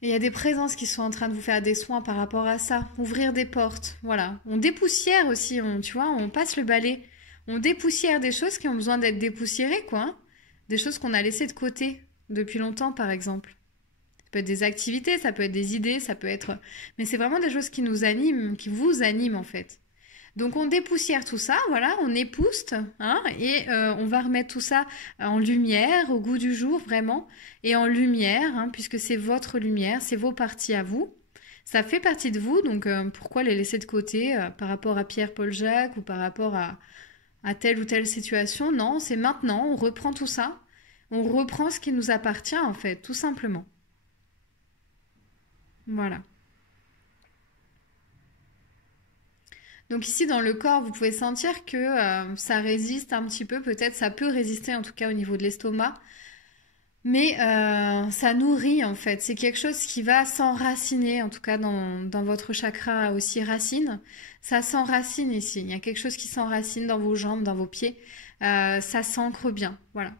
Et il y a des présences qui sont en train de vous faire des soins par rapport à ça. Ouvrir des portes, voilà. On dépoussière aussi, tu vois, on passe le balai. On dépoussière des choses qui ont besoin d'être dépoussiérées, quoi, hein. Des choses qu'on a laissées de côté depuis longtemps, par exemple. Ça peut être des activités, ça peut être des idées, ça peut être... Mais c'est vraiment des choses qui nous animent, qui vous animent, en fait. Donc on dépoussière tout ça, voilà, on épouste, hein, et on va remettre tout ça en lumière, au goût du jour, vraiment, et en lumière, hein, puisque c'est votre lumière, c'est vos parties à vous. Ça fait partie de vous, donc pourquoi les laisser de côté par rapport à Pierre-Paul Jacques ou par rapport à telle ou telle situation? Non, c'est maintenant, on reprend tout ça, on reprend ce qui nous appartient, en fait, tout simplement. Voilà. Donc ici dans le corps, vous pouvez sentir que ça résiste un petit peu, peut-être ça peut résister en tout cas au niveau de l'estomac, mais ça nourrit en fait. C'est quelque chose qui va s'enraciner, en tout cas dans votre chakra aussi racine. Ça s'enracine ici, il y a quelque chose qui s'enracine dans vos jambes, dans vos pieds. Ça s'ancre bien, voilà.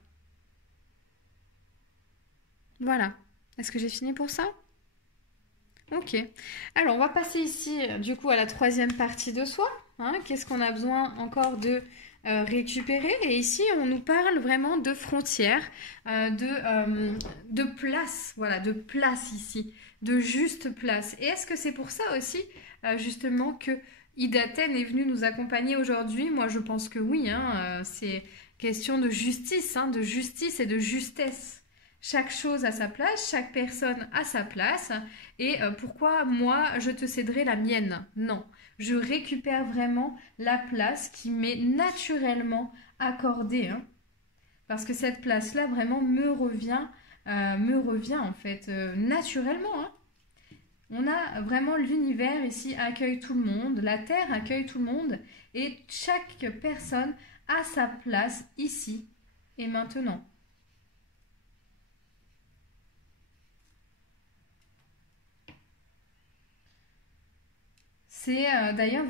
Voilà. Est-ce que j'ai fini pour ça? Ok. Alors, on va passer ici, du coup, à la troisième partie de soi. Hein. Qu'est-ce qu'on a besoin encore de récupérer? Et ici, on nous parle vraiment de frontières, de place. Voilà, de place ici, de juste place. Et est-ce que c'est pour ça aussi, justement, que Idaten est venu nous accompagner aujourd'hui? Moi, je pense que oui. Hein, c'est question de justice, hein, de justice et de justesse. Chaque chose a sa place, chaque personne a sa place. Et pourquoi moi, je te céderai la mienne? Non. Je récupère vraiment la place qui m'est naturellement accordée, hein. Parce que cette place-là vraiment me revient en fait naturellement, hein. On a vraiment l'univers ici accueille tout le monde, la Terre accueille tout le monde et chaque personne a sa place ici et maintenant. C'est d'ailleurs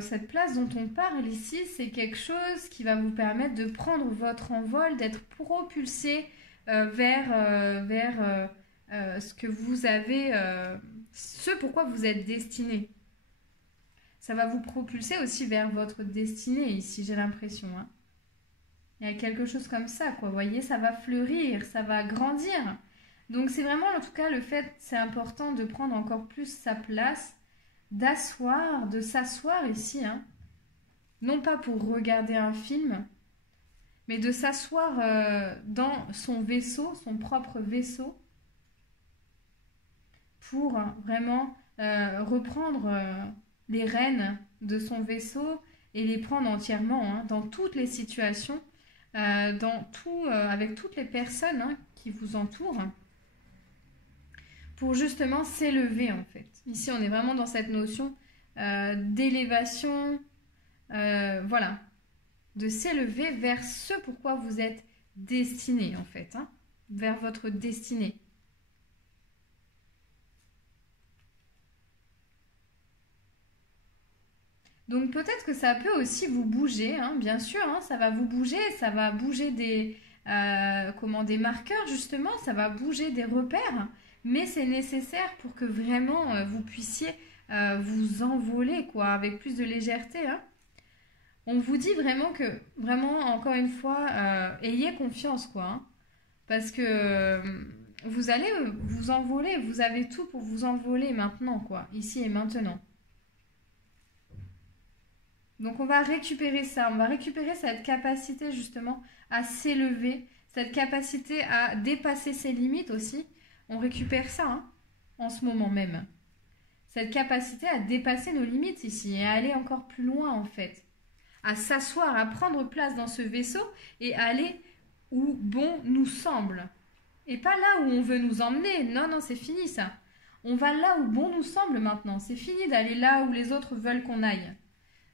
cette place dont on parle ici, c'est quelque chose qui va vous permettre de prendre votre envol, d'être propulsé vers ce que vous avez, ce pourquoi vous êtes destiné. Ça va vous propulser aussi vers votre destinée ici, j'ai l'impression, hein. Il y a quelque chose comme ça, quoi. Vous voyez, ça va fleurir, ça va grandir. Donc c'est vraiment, en tout cas, c'est important de prendre encore plus sa place, de s'asseoir ici, hein. Non pas pour regarder un film, mais de s'asseoir dans son vaisseau, son propre vaisseau, pour vraiment reprendre les rênes de son vaisseau et les prendre entièrement, hein, dans toutes les situations, avec toutes les personnes, hein, qui vous entourent, pour justement s'élever en fait. Ici, on est vraiment dans cette notion d'élévation, voilà, de s'élever vers ce pourquoi vous êtes destiné en fait, hein, vers votre destinée. Donc peut-être que ça peut aussi vous bouger, hein, bien sûr, hein, ça va vous bouger, ça va bouger des marqueurs justement, ça va bouger des repères, mais c'est nécessaire pour que vraiment vous puissiez vous envoler, quoi, avec plus de légèreté, hein. On vous dit vraiment, encore une fois, ayez confiance, quoi, hein, parce que vous allez vous envoler, vous avez tout pour vous envoler maintenant, quoi, ici et maintenant. Donc on va récupérer ça, on va récupérer cette capacité justement à s'élever, cette capacité à dépasser ses limites aussi. On récupère ça, hein, en ce moment même. Cette capacité à dépasser nos limites ici et à aller encore plus loin en fait. À s'asseoir, à prendre place dans ce vaisseau et aller où bon nous semble. Et pas là où on veut nous emmener. Non, non, c'est fini ça. On va là où bon nous semble maintenant. C'est fini d'aller là où les autres veulent qu'on aille.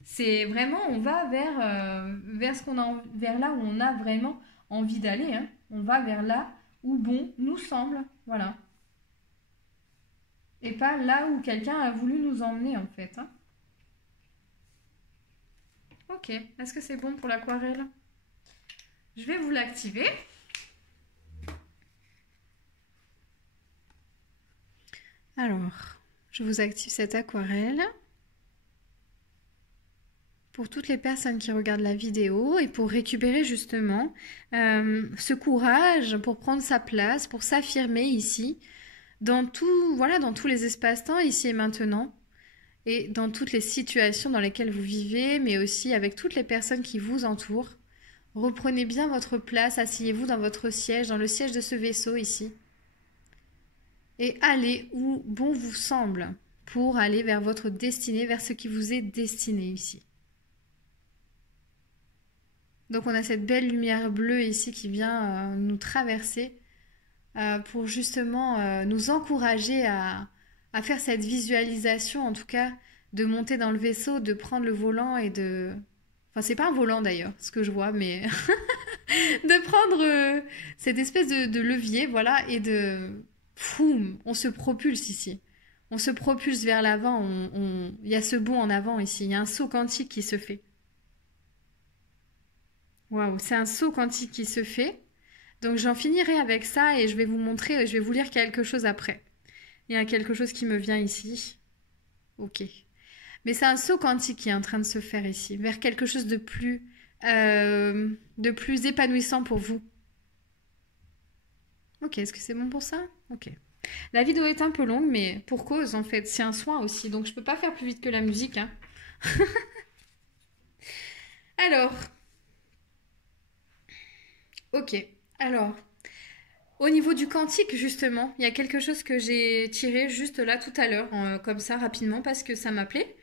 C'est vraiment, on va vers là où on a vraiment envie d'aller, hein. On va vers là où bon nous semble, voilà. Et pas là où quelqu'un a voulu nous emmener en fait, hein. Ok, est-ce que c'est bon pour l'aquarelle? Je vais vous l'activer. Alors, je vous active cette aquarelle. Pour toutes les personnes qui regardent la vidéo et pour récupérer justement ce courage pour prendre sa place, pour s'affirmer ici, dans tous les espaces-temps, ici et maintenant, et dans toutes les situations dans lesquelles vous vivez, mais aussi avec toutes les personnes qui vous entourent. Reprenez bien votre place, asseyez-vous dans votre siège, dans le siège de ce vaisseau ici, et allez où bon vous semble, pour aller vers votre destinée, vers ce qui vous est destiné ici. Donc on a cette belle lumière bleue ici qui vient nous traverser pour justement nous encourager à faire cette visualisation, en tout cas, de monter dans le vaisseau, de prendre le volant et de... Enfin, c'est pas un volant d'ailleurs, ce que je vois, mais de prendre cette espèce de levier, voilà, et de... Foum, on se propulse ici. On se propulse vers l'avant, il y a ce bond en avant ici, il y a un saut quantique qui se fait. Waouh, c'est un saut quantique qui se fait. Donc j'en finirai avec ça et je vais vous montrer, je vais vous lire quelque chose après. Il y a quelque chose qui me vient ici. Ok. Mais c'est un saut quantique qui est en train de se faire ici, vers quelque chose de plus épanouissant pour vous. Ok, est-ce que c'est bon pour ça? Ok. La vidéo est un peu longue, mais pour cause en fait, c'est un soin aussi, donc je peux pas faire plus vite que la musique, hein. Alors... Ok, alors, au niveau du quantique, justement, il y a quelque chose que j'ai tiré juste là tout à l'heure, comme ça, rapidement, parce que ça m'appelait.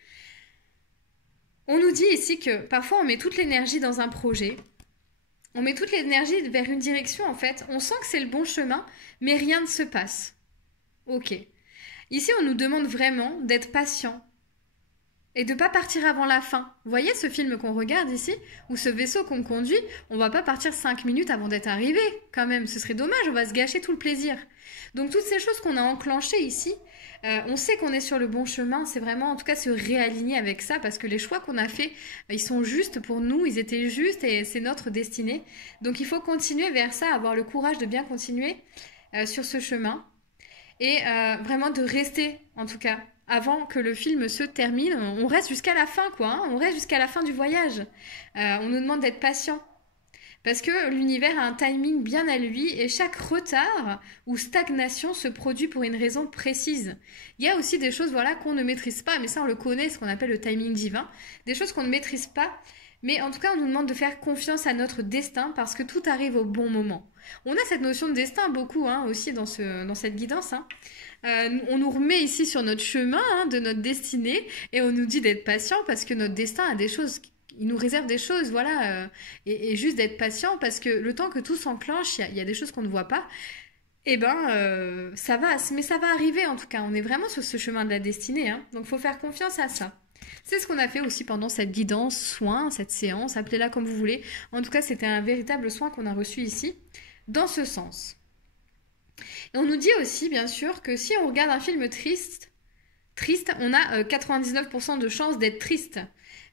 On nous dit ici que parfois on met toute l'énergie dans un projet, on met toute l'énergie vers une direction en fait, on sent que c'est le bon chemin, mais rien ne se passe. Ok. Ici, on nous demande vraiment d'être patient et de ne pas partir avant la fin. Vous voyez ce film qu'on regarde ici, ou ce vaisseau qu'on conduit, on va pas partir 5 minutes avant d'être arrivé, quand même, ce serait dommage, on va se gâcher tout le plaisir. Donc toutes ces choses qu'on a enclenchées ici, on sait qu'on est sur le bon chemin, c'est vraiment en tout cas se réaligner avec ça, parce que les choix qu'on a faits, ils sont justes pour nous, ils étaient justes et c'est notre destinée. Donc il faut continuer vers ça, avoir le courage de bien continuer sur ce chemin et vraiment de rester en tout cas avant que le film se termine. On reste jusqu'à la fin quoi, hein, on reste jusqu'à la fin du voyage. On nous demande d'être patient parce que l'univers a un timing bien à lui et chaque retard ou stagnation se produit pour une raison précise. Il y a aussi des choses voilà qu'on ne maîtrise pas, mais ça on le connaît, ce qu'on appelle le timing divin, des choses qu'on ne maîtrise pas. Mais en tout cas, on nous demande de faire confiance à notre destin parce que tout arrive au bon moment. On a cette notion de destin beaucoup hein, aussi dans cette guidance. Hein. On nous remet ici sur notre chemin hein, de notre destinée et on nous dit d'être patient parce que notre destin a des choses, il nous réserve des choses, voilà, et juste d'être patient parce que le temps que tout s'enclenche, il y a des choses qu'on ne voit pas. Eh ben, ça va, mais ça va arriver en tout cas. On est vraiment sur ce chemin de la destinée, hein, donc faut faire confiance à ça. C'est ce qu'on a fait aussi pendant cette guidance, soin, cette séance, appelez-la comme vous voulez. En tout cas, c'était un véritable soin qu'on a reçu ici, dans ce sens. Et on nous dit aussi, bien sûr, que si on regarde un film triste, on a 99% de chances d'être triste.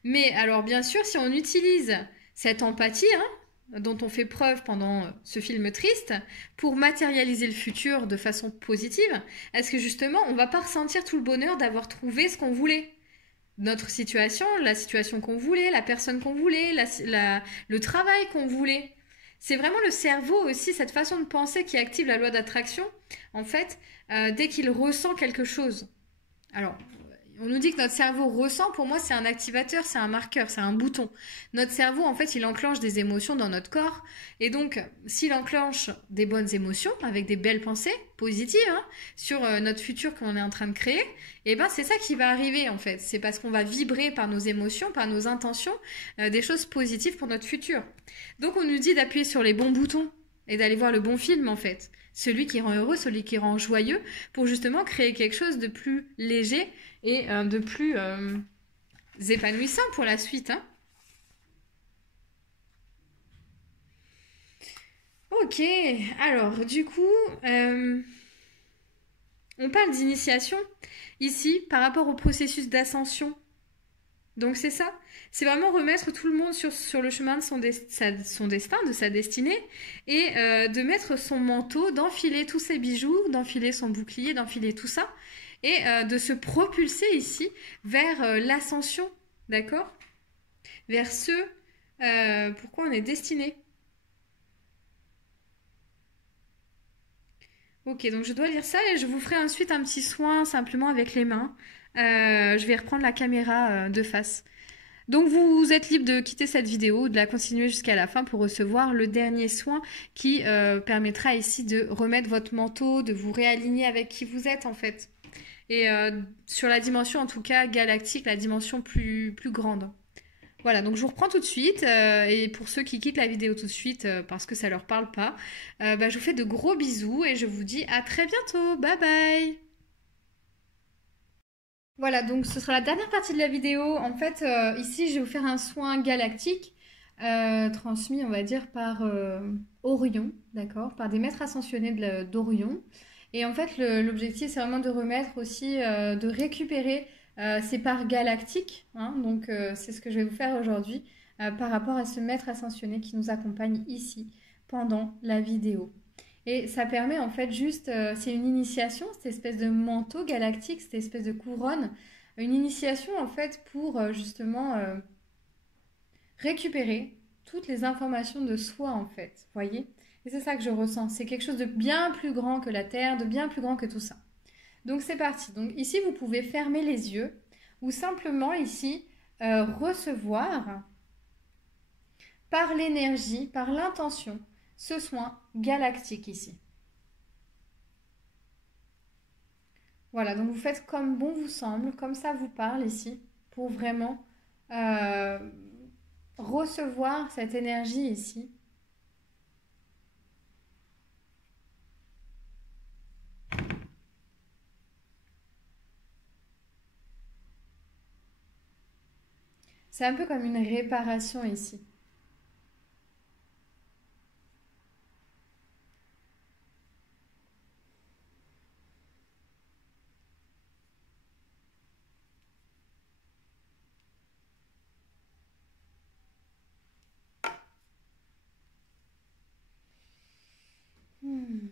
Mais alors, bien sûr, si on utilise cette empathie, hein, dont on fait preuve pendant ce film triste, pour matérialiser le futur de façon positive, est-ce que justement, on va pas ressentir tout le bonheur d'avoir trouvé ce qu'on voulait ? Notre situation, la situation qu'on voulait, la personne qu'on voulait, le travail qu'on voulait. C'est vraiment le cerveau aussi, cette façon de penser qui active la loi d'attraction, en fait, dès qu'il ressent quelque chose. Alors, on nous dit que notre cerveau ressent, pour moi c'est un activateur, c'est un marqueur, c'est un bouton. Notre cerveau en fait il enclenche des émotions dans notre corps et donc s'il enclenche des bonnes émotions avec des belles pensées positives hein, sur notre futur qu'on est en train de créer, et ben c'est ça qui va arriver en fait. C'est parce qu'on va vibrer par nos émotions, par nos intentions, des choses positives pour notre futur. Donc on nous dit d'appuyer sur les bons boutons et d'aller voir le bon film en fait. Celui qui rend heureux, celui qui rend joyeux, pour justement créer quelque chose de plus léger et de plus épanouissant pour la suite. Hein. Ok, alors du coup, on parle d'initiation ici par rapport au processus d'ascension. Donc c'est ça, c'est vraiment remettre tout le monde sur le chemin de son destin, de sa destinée, et de mettre son manteau, d'enfiler tous ses bijoux, d'enfiler son bouclier, d'enfiler tout ça, et de se propulser ici vers l'ascension, d'accord ? Vers ce pourquoi on est destiné. Ok, donc je dois lire ça et je vous ferai ensuite un petit soin simplement avec les mains. Je vais reprendre la caméra de face. Donc vous êtes libre de quitter cette vidéo, de la continuer jusqu'à la fin pour recevoir le dernier soin qui permettra ici de remettre votre manteau, de vous réaligner avec qui vous êtes en fait. Et sur la dimension en tout cas galactique, la dimension plus grande. Voilà, donc je vous reprends tout de suite. Et pour ceux qui quittent la vidéo tout de suite parce que ça leur parle pas, je vous fais de gros bisous et je vous dis à très bientôt. Bye bye. Voilà, donc ce sera la dernière partie de la vidéo. En fait, ici, je vais vous faire un soin galactique transmis, on va dire, par Orion, d'accord, par des maîtres ascensionnés d'Orion. Et en fait, l'objectif, c'est vraiment de remettre aussi, de récupérer ces parts galactiques. Hein, donc, c'est ce que je vais vous faire aujourd'hui par rapport à ce maître ascensionné qui nous accompagne ici pendant la vidéo. Et ça permet en fait juste, c'est une initiation, cette espèce de manteau galactique, cette espèce de couronne, une initiation en fait pour justement récupérer toutes les informations de soi en fait, voyez? Et c'est ça que je ressens, c'est quelque chose de bien plus grand que la Terre, de bien plus grand que tout ça. Donc c'est parti, donc ici vous pouvez fermer les yeux ou simplement ici recevoir par l'énergie, par l'intention, ce soin galactique ici. Voilà, donc vous faites comme bon vous semble, comme ça vous parle ici, pour vraiment euh, recevoir cette énergie ici. C'est un peu comme une réparation ici. Hmm.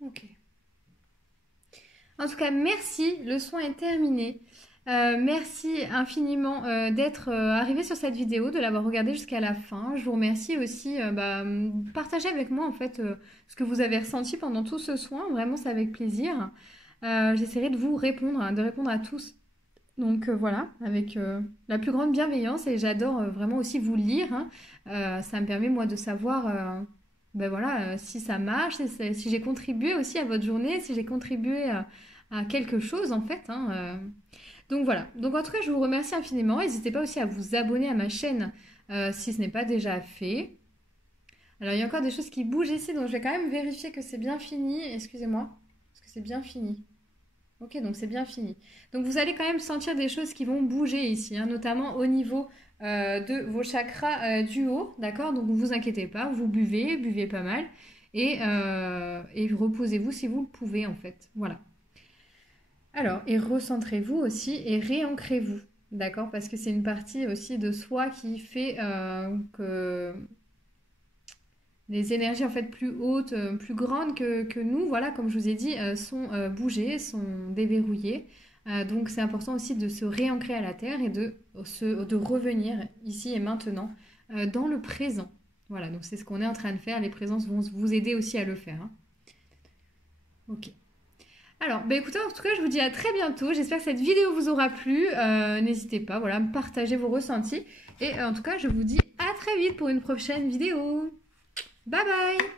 Ok. En tout cas, merci, le soin est terminé. Merci infiniment d'être arrivé sur cette vidéo, de l'avoir regardée jusqu'à la fin. Je vous remercie aussi de partager avec moi en fait ce que vous avez ressenti pendant tout ce soin. Vraiment, c'est avec plaisir. J'essaierai de vous répondre, hein, de répondre à tous. Donc voilà, avec la plus grande bienveillance et j'adore vraiment aussi vous lire, hein. Ça me permet moi de savoir ben voilà, si ça marche, si j'ai contribué aussi à votre journée, si j'ai contribué à quelque chose en fait, hein. Donc voilà, donc en tout cas je vous remercie infiniment. N'hésitez pas aussi à vous abonner à ma chaîne si ce n'est pas déjà fait. Alors il y a encore des choses qui bougent ici, donc je vais quand même vérifier que c'est bien fini. Excusez-moi, parce que c'est bien fini. Ok, donc c'est bien fini. Donc vous allez quand même sentir des choses qui vont bouger ici, hein, notamment au niveau de vos chakras du haut, d'accord? Donc ne vous inquiétez pas, vous buvez, buvez pas mal et reposez-vous si vous le pouvez en fait. Voilà. Alors, et recentrez-vous aussi et réancrez-vous, d'accord? Parce que c'est une partie aussi de soi qui fait que les énergies en fait plus hautes, plus grandes que nous, voilà, comme je vous ai dit, sont bougées, sont déverrouillées. Donc c'est important aussi de se réancrer à la terre et de revenir ici et maintenant dans le présent. Voilà, donc c'est ce qu'on est en train de faire. Les présences vont vous aider aussi à le faire, hein. Ok. Alors, bah écoutez, en tout cas, je vous dis à très bientôt. J'espère que cette vidéo vous aura plu. N'hésitez pas, voilà, à me partager vos ressentis. Et en tout cas, je vous dis à très vite pour une prochaine vidéo. Bye bye!